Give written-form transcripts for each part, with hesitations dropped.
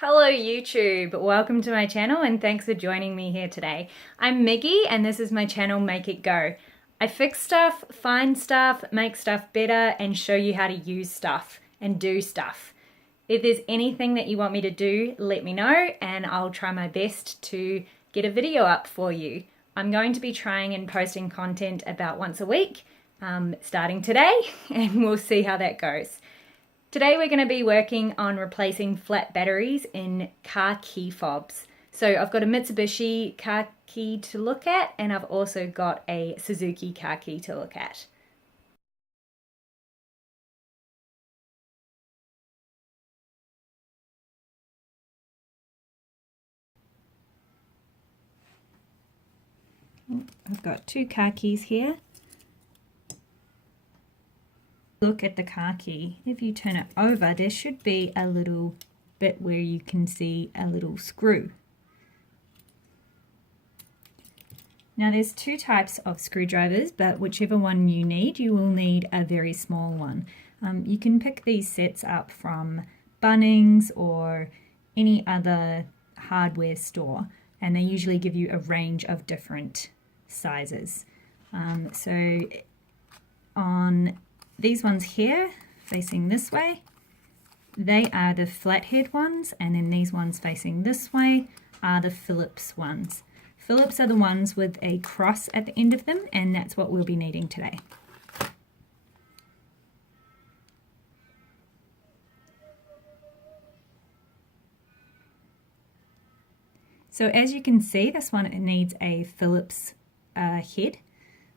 Hello YouTube, welcome to my channel and thanks for joining me here today. I'm Miggy and this is my channel Make It Go. I fix stuff, find stuff, make stuff better and show you how to use stuff and do stuff. If there's anything that you want me to do, let me know and I'll try my best to get a video up for you. I'm going to be trying and posting content about once a week, starting today, and we'll see how that goes. Today we're going to be working on replacing flat batteries in car key fobs. So I've got a Mitsubishi car key to look at and I've also got a Suzuki car key to look at. I've got two car keys here. Look at the car key. If you turn it over, there should be a little bit where you can see a little screw. Now there's two types of screwdrivers, but whichever one you need, you will need a very small one. You can pick these sets up from Bunnings or any other hardware store, and they usually give you a range of different sizes. So on these ones here, facing this way, they are the flathead ones, and then these ones facing this way are the Phillips ones. Phillips are the ones with a cross at the end of them, and that's what we'll be needing today. So as you can see, this one needs a Phillips head.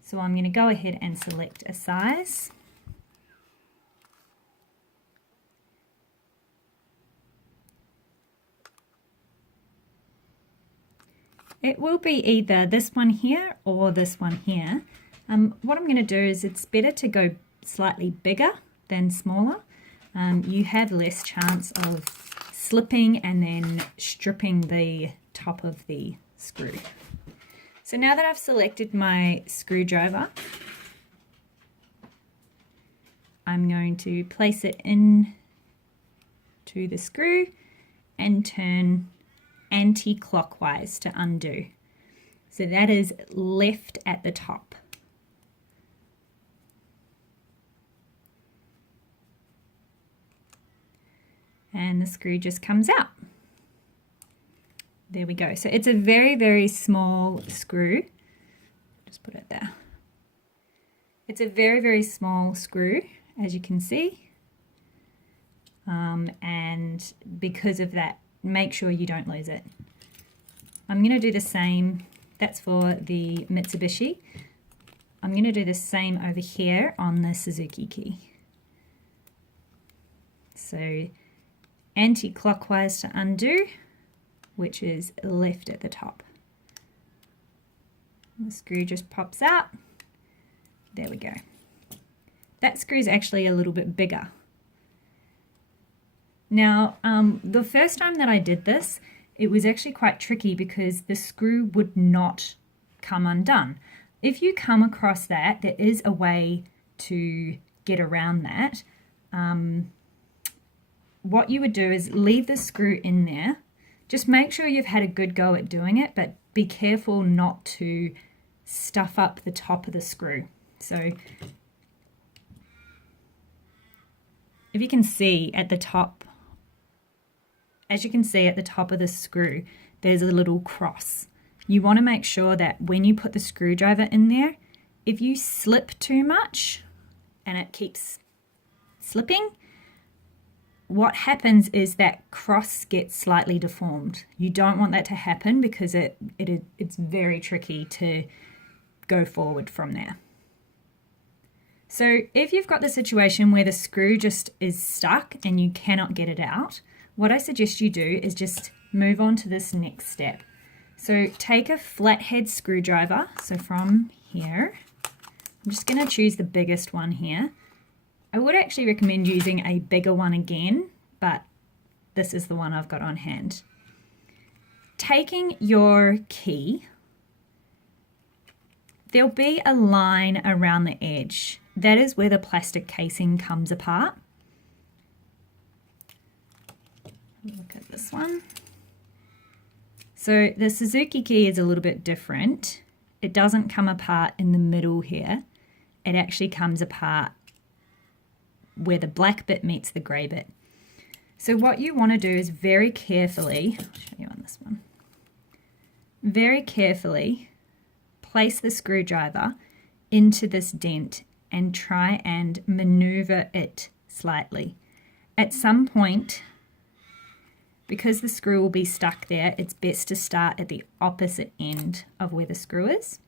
So I'm going to go ahead and select a size. It will be either this one here or this one here. What I'm going to do is it's better to go slightly bigger than smaller. You have less chance of slipping and then stripping the top of the screw. So now that I've selected my screwdriver, I'm going to place it in to the screw and turn anti-clockwise to undo. So that is left at the top. And the screw just comes out. There we go. So it's a very, very small screw. Just put it there. It's a very, very small screw, as you can see. And because of that, make sure you don't lose it. I'm going to do the same, that's for the Mitsubishi. I'm going to do the same over here on the Suzuki key. So anti-clockwise to undo, which is left at the top. The screw just pops out. There we go. That screw is actually a little bit bigger. Now, the first time that I did this, it was actually quite tricky because the screw would not come undone. If you come across that, there is a way to get around that. What you would do is leave the screw in there. Just make sure you've had a good go at doing it, but be careful not to stuff up the top of the screw. So if you can see at the top, as you can see at the top of the screw, there's a little cross. You want to make sure that when you put the screwdriver in there, if you slip too much and it keeps slipping, what happens is that cross gets slightly deformed. You don't want that to happen because it's very tricky to go forward from there. So if you've got the situation where the screw just is stuck and you cannot get it out, what I suggest you do is just move on to this next step. So take a flathead screwdriver, so from here, I'm just going to choose the biggest one here. I would actually recommend using a bigger one again, but this is the one I've got on hand. Taking your key, there'll be a line around the edge. That is where the plastic casing comes apart. Look at this one. So the Suzuki key is a little bit different. It doesn't come apart in the middle here. It actually comes apart where the black bit meets the grey bit. So what you want to do is very carefully, I'll show you on this one, very carefully place the screwdriver into this dent and try and maneuver it slightly. At some point, because the screw will be stuck there, it's best to start at the opposite end of where the screw is.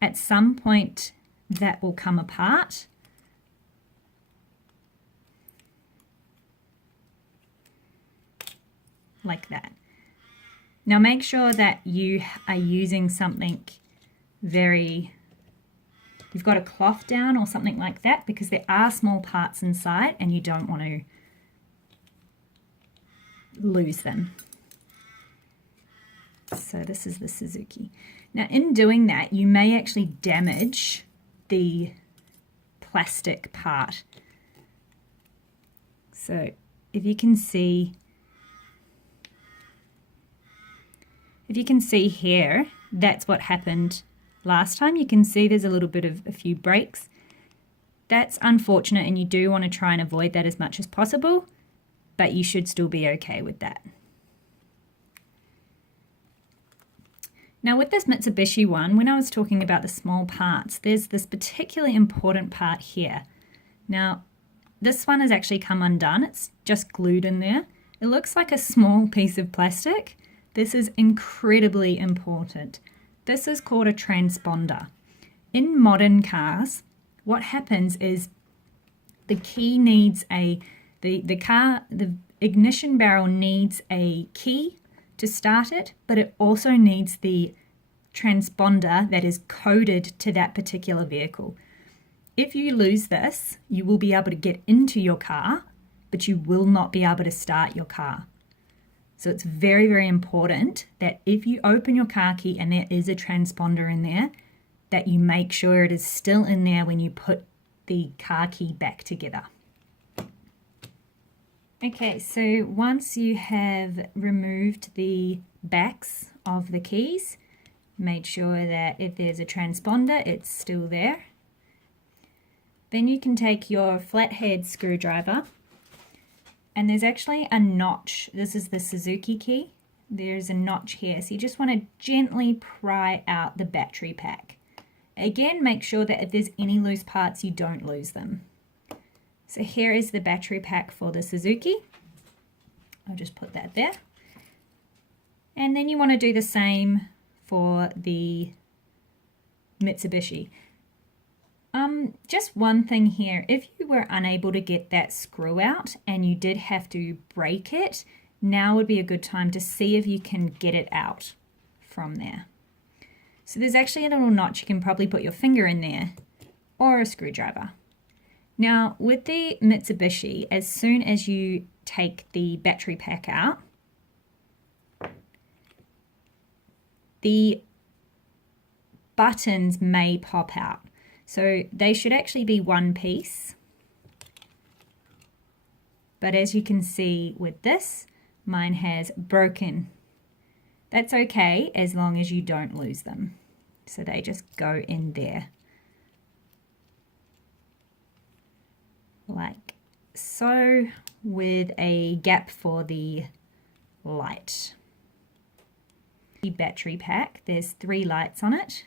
At some point, that will come apart. Like that. Now make sure that you are using something you've got a cloth down or something like that, because there are small parts inside and you don't want to lose them. So this is the Suzuki. Now in doing that, you may actually damage the plastic part. So if you can see here, that's what happened last time. You can see there's a little bit of a few breaks. That's unfortunate, and you do want to try and avoid that as much as possible, but you should still be okay with that. Now with this Mitsubishi one, when I was talking about the small parts, there's this particularly important part here. Now this one has actually come undone. It's just glued in there. It looks like a small piece of plastic. This is incredibly important. This is called a transponder. In modern cars, what happens is the key needs the ignition barrel needs a key to start it, but it also needs the transponder that is coded to that particular vehicle. If you lose this, you will be able to get into your car, but you will not be able to start your car. So it's very, very important that if you open your car key and there is a transponder in there, that you make sure it is still in there when you put the car key back together. Okay, so once you have removed the backs of the keys, made sure that if there's a transponder, it's still there. Then you can take your flathead screwdriver, and there's actually a notch. This is the Suzuki key. There's a notch here, so you just want to gently pry out the battery pack. Again, make sure that if there's any loose parts, you don't lose them. So here is the battery pack for the Suzuki. I'll just put that there. And then you want to do the same for the Mitsubishi. Just one thing here, if you were unable to get that screw out and you did have to break it, now would be a good time to see if you can get it out from there. So there's actually a little notch. You can probably put your finger in there or a screwdriver. Now with the Mitsubishi, as soon as you take the battery pack out, the buttons may pop out. So they should actually be one piece. But as you can see with this, mine has broken. That's okay as long as you don't lose them. So they just go in there. Like so, with a gap for the light. The battery pack, there's 3 lights on it.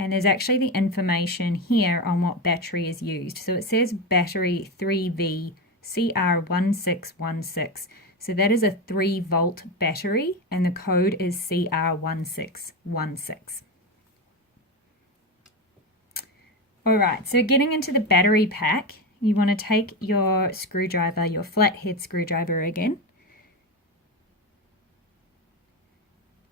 And there's actually the information here on what battery is used. So it says battery 3V CR1616. So that is a 3-volt battery, and the code is CR1616. All right, so getting into the battery pack, you want to take your screwdriver, your flathead screwdriver again.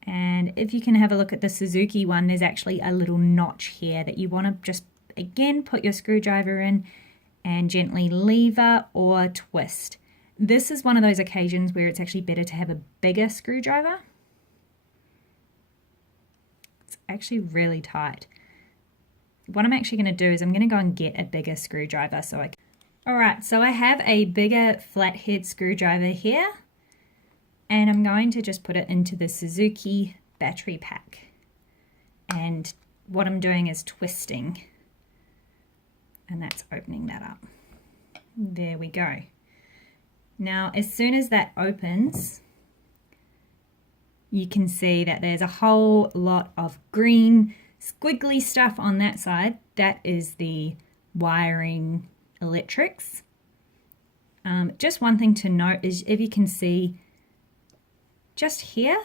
And if you can have a look at the Suzuki one, there's actually a little notch here that you want to just, again, put your screwdriver in and gently lever or twist. This is one of those occasions where it's actually better to have a bigger screwdriver. It's actually really tight. what I'm actually going to do is I'm going to go and get a bigger screwdriver so I can. Alright, so I have a bigger flathead screwdriver here, and I'm going to just put it into the Suzuki battery pack. And what I'm doing is twisting, and that's opening that up. There we go. Now, as soon as that opens, you can see that there's a whole lot of green squiggly stuff on that side. That is the wiring electrics. Just one thing to note is, if you can see just here,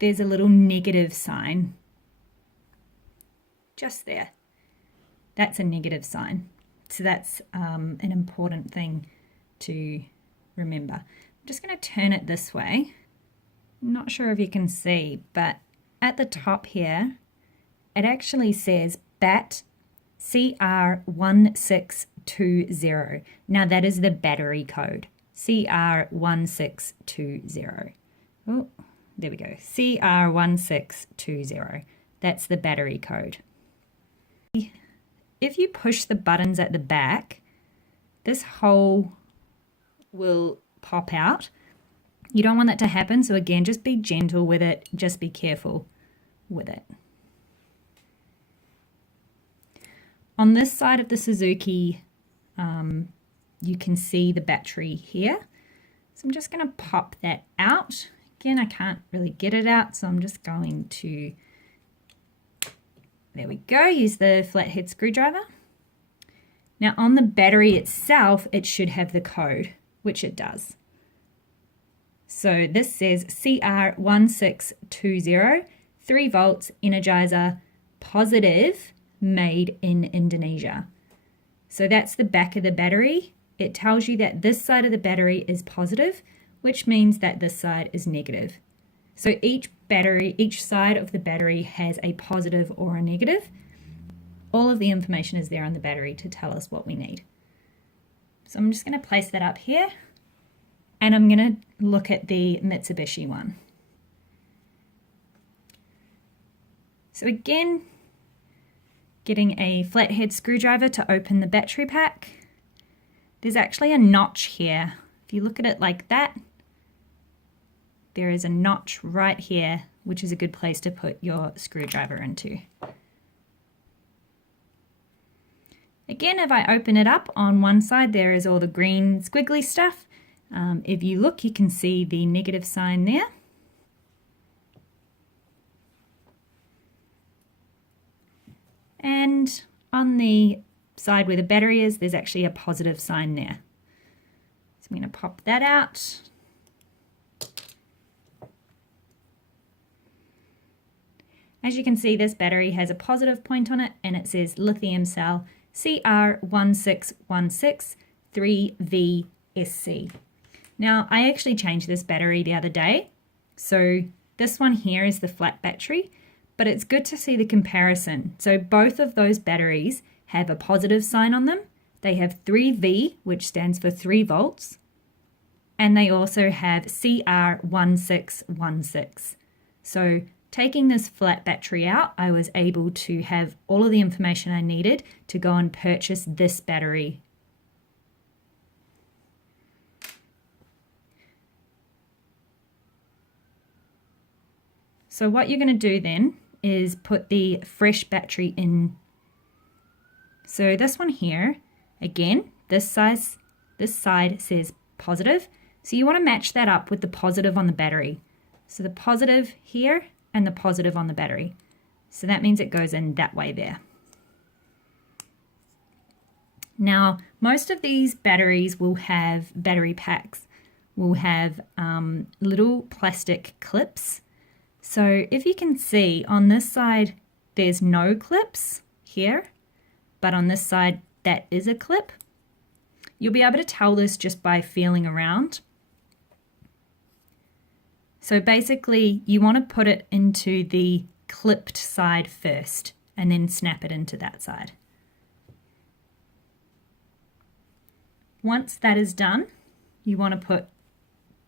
there's a little negative sign just there. That's a negative sign. So that's an important thing to remember. I'm just going to turn it this way. I'm not sure if you can see, but at the top here, it actually says BAT CR1620. Now that is the battery code. CR1620. Oh, there we go. CR1620. That's the battery code. If you push the buttons at the back, this hole will pop out. You don't want that to happen, so again, just be gentle with it. Just be careful with it. On this side of the Suzuki, you can see the battery here. So I'm just going to pop that out. Again, I can't really get it out, so I'm just going to, there we go, use the flathead screwdriver. Now on the battery itself, it should have the code, which it does. So this says CR1620, 3 volts, Energizer, positive, made in Indonesia. So that's the back of the battery. It tells you that this side of the battery is positive, which means that this side is negative. So each side of the battery has a positive or a negative. All of the information is there on the battery to tell us what we need. So I'm just going to place that up here, and I'm going to look at the Mitsubishi one. So again, getting a flathead screwdriver to open the battery pack. There's actually a notch here. If you look at it like that, there is a notch right here, which is a good place to put your screwdriver into. Again, if I open it up, on one side there is all the green squiggly stuff. If you look, you can see the negative sign there. And on the side where the battery is, there's actually a positive sign there. So I'm going to pop that out. As you can see, this battery has a positive point on it, and it says lithium cell CR1616 3VSC. Now, I actually changed this battery the other day. So this one here is the flat battery, but it's good to see the comparison. So both of those batteries have a positive sign on them. They have 3V, which stands for 3 volts, and they also have CR1616. So taking this flat battery out, I was able to have all of the information I needed to go and purchase this battery. So what you're going to do then is put the fresh battery in. So this one here, again, this side says positive. So you want to match that up with the positive on the battery. So the positive here and the positive on the battery. So that means it goes in that way there. Now, most of these batteries will have, battery packs will have little plastic clips. So if you can see on this side, there's no clips here, but on this side, that is a clip. You'll be able to tell this just by feeling around. So basically, you want to put it into the clipped side first and then snap it into that side. Once that is done, you want to put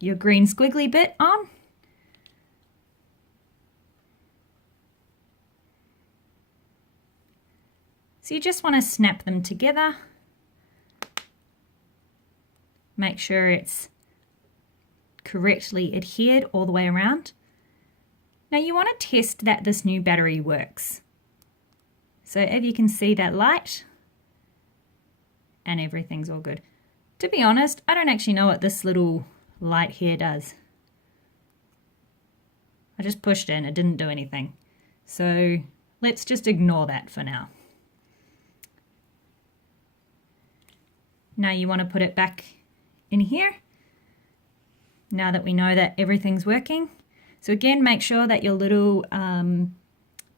your green squiggly bit on. So you just want to snap them together. Make sure it's correctly adhered all the way around. Now you want to test that this new battery works. So if you can see that light, and everything's all good. To be honest, I don't actually know what this little light here does. I just pushed in, it didn't do anything. So let's just ignore that for now. Now you want to put it back in here. Now that we know that everything's working. So again, make sure that your little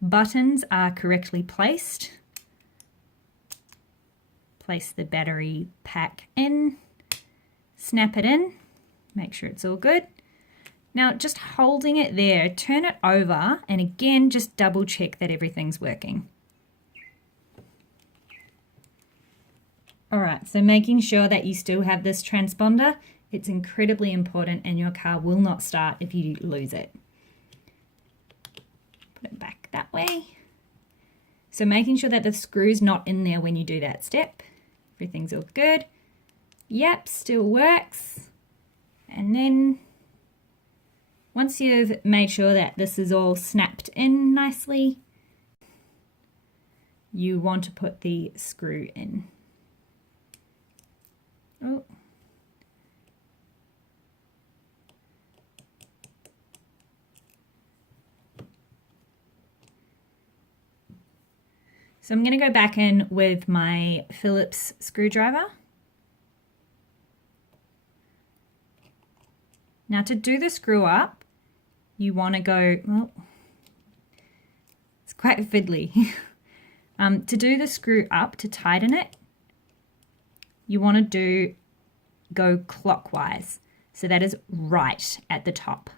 buttons are correctly placed. Place the battery pack in, snap it in, make sure it's all good. Now just holding it there, turn it over and again just double check that everything's working. Alright, so making sure that you still have this transponder, it's incredibly important and your car will not start if you lose it. Put it back that way. So making sure that the screw's not in there when you do that step. Everything's all good. Yep, still works. And then once you've made sure that this is all snapped in nicely, you want to put the screw in. Oh. So I'm going to go back in with my Phillips screwdriver. Now to do the screw up, you want to go, well, it's quite fiddly. To do the screw up, to tighten it, you want to go clockwise. So that is right at the top.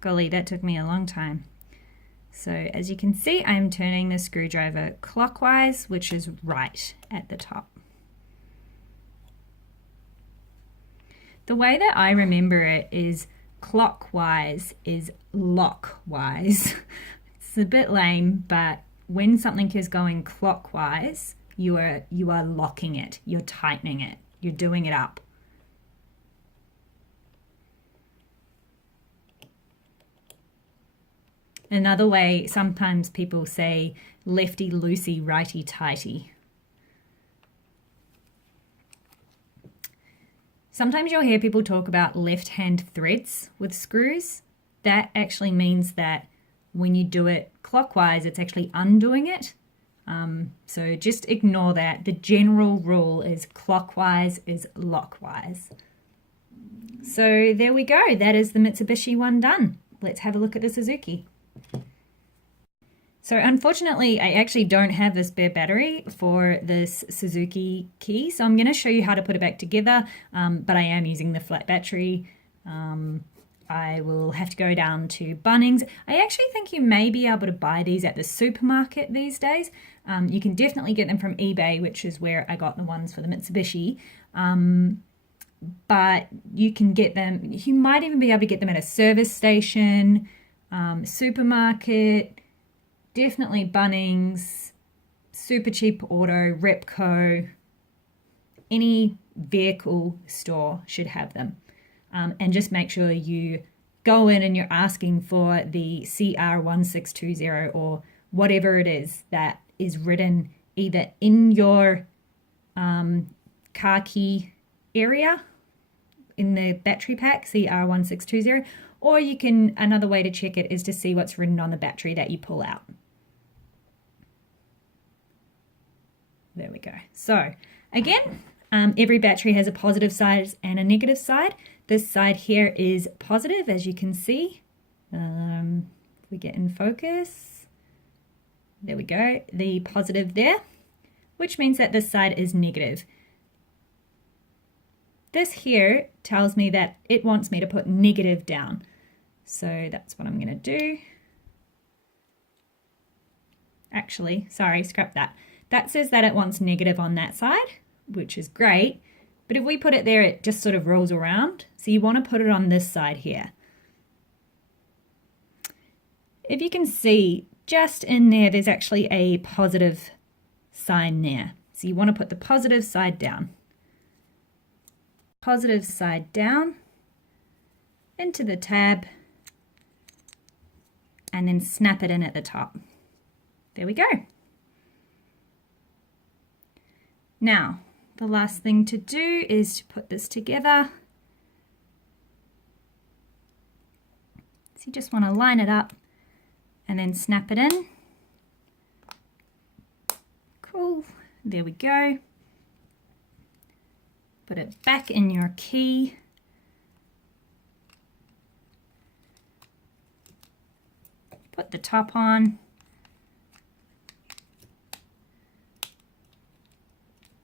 Golly, that took me a long time. So as you can see, I'm turning the screwdriver clockwise, which is right at the top. The way that I remember it is clockwise is lockwise. It's a bit lame, but when something is going clockwise, you are locking it, you're tightening it, you're doing it up. Another way, sometimes people say lefty loosey, righty tighty. Sometimes you'll hear people talk about left-hand threads with screws. That actually means that when you do it clockwise, it's actually undoing it. So just ignore that. The general rule is clockwise is lockwise. So there we go. That is the Mitsubishi one done. Let's have a look at the Suzuki. So unfortunately, I actually don't have a spare battery for this Suzuki key, so I'm going to show you how to put it back together, but I am using the flat battery. I will have to go down to Bunnings. I actually think you may be able to buy these at the supermarket these days. You can definitely get them from eBay, which is where I got the ones for the Mitsubishi. But you can get them, you might even be able to get them at a service station, supermarket, definitely Bunnings, Super Cheap Auto, Repco, any vehicle store should have them. And just make sure you go in and you're asking for the CR1620 or whatever it is that is written either in your car key area in the battery pack, CR1620, or you can, another way to check it is to see what's written on the battery that you pull out. There we go. So again, every battery has a positive side and a negative side. This side here is positive, as you can see. If we get in focus, there we go, the positive there, which means that this side is negative. This here tells me that it wants me to put negative down. So that's what I'm going to do. Actually, sorry, scrap that. That says that it wants negative on that side, which is great. But if we put it there, it just sort of rolls around. So you want to put it on this side here. If you can see, just in there, there's actually a positive sign there. So you want to put the positive side down. Positive side down into the tab and then snap it in at the top. There we go. Now, the last thing to do is to put this together. So you just want to line it up and then snap it in. Cool, there we go. Put it back in your key. Put the top on.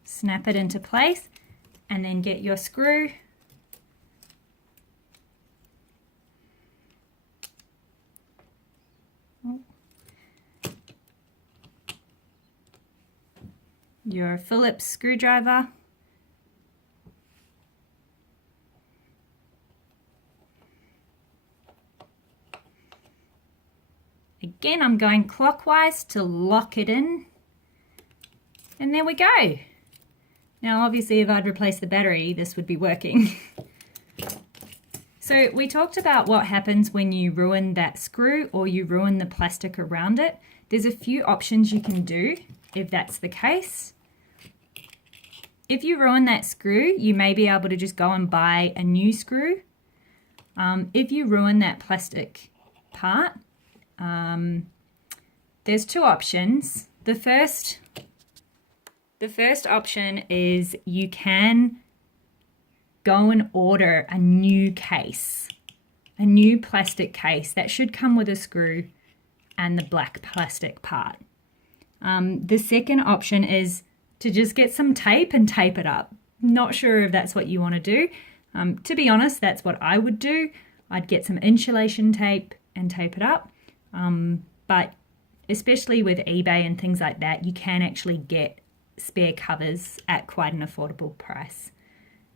Snap it into place and then get your screw. Your Phillips screwdriver. Again, I'm going clockwise to lock it in. And there we go. Now, obviously, if I'd replaced the battery, this would be working. So we talked about what happens when you ruin that screw or you ruin the plastic around it. There's a few options you can do if that's the case. If you ruin that screw, you may be able to just go and buy a new screw. If you ruin that plastic part, there's two options. The first option is you can go and order a new case, a new plastic case that should come with a screw and the black plastic part. The second option is to just get some tape and tape it up. Not sure if that's what you want to do. To be honest, that's what I would do. I'd get some insulation tape and tape it up. But especially with eBay and things like that, you can actually get spare covers at quite an affordable price.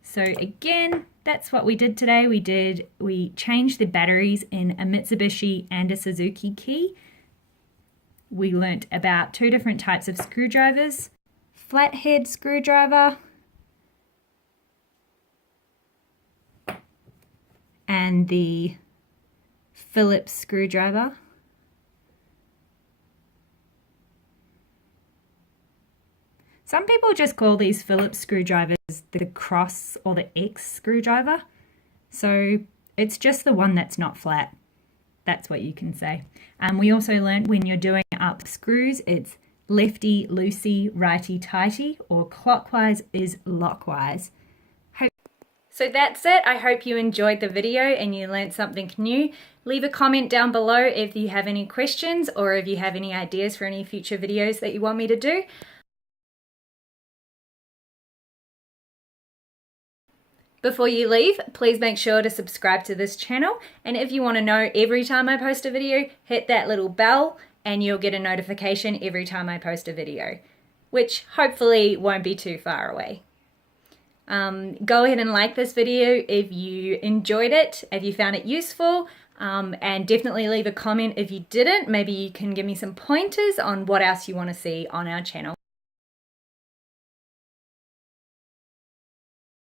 So again, that's what we did today. We changed the batteries in a Mitsubishi and a Suzuki key. We learnt about two different types of screwdrivers, flathead screwdriver and the Phillips screwdriver. Some people just call these Phillips screwdrivers the cross or the X screwdriver. So it's just the one that's not flat. That's what you can say. And we also learned when you're doing up screws, it's lefty loosey, righty tighty, or clockwise is lockwise. So that's it. I hope you enjoyed the video and you learned something new. Leave a comment down below if you have any questions or if you have any ideas for any future videos that you want me to do. Before you leave, please make sure to subscribe to this channel, and if you want to know every time I post a video, hit that little bell and you'll get a notification every time I post a video, which hopefully won't be too far away. Go ahead and like this video if you enjoyed it, if you found it useful, and definitely leave a comment if you didn't. Maybe you can give me some pointers on what else you want to see on our channel.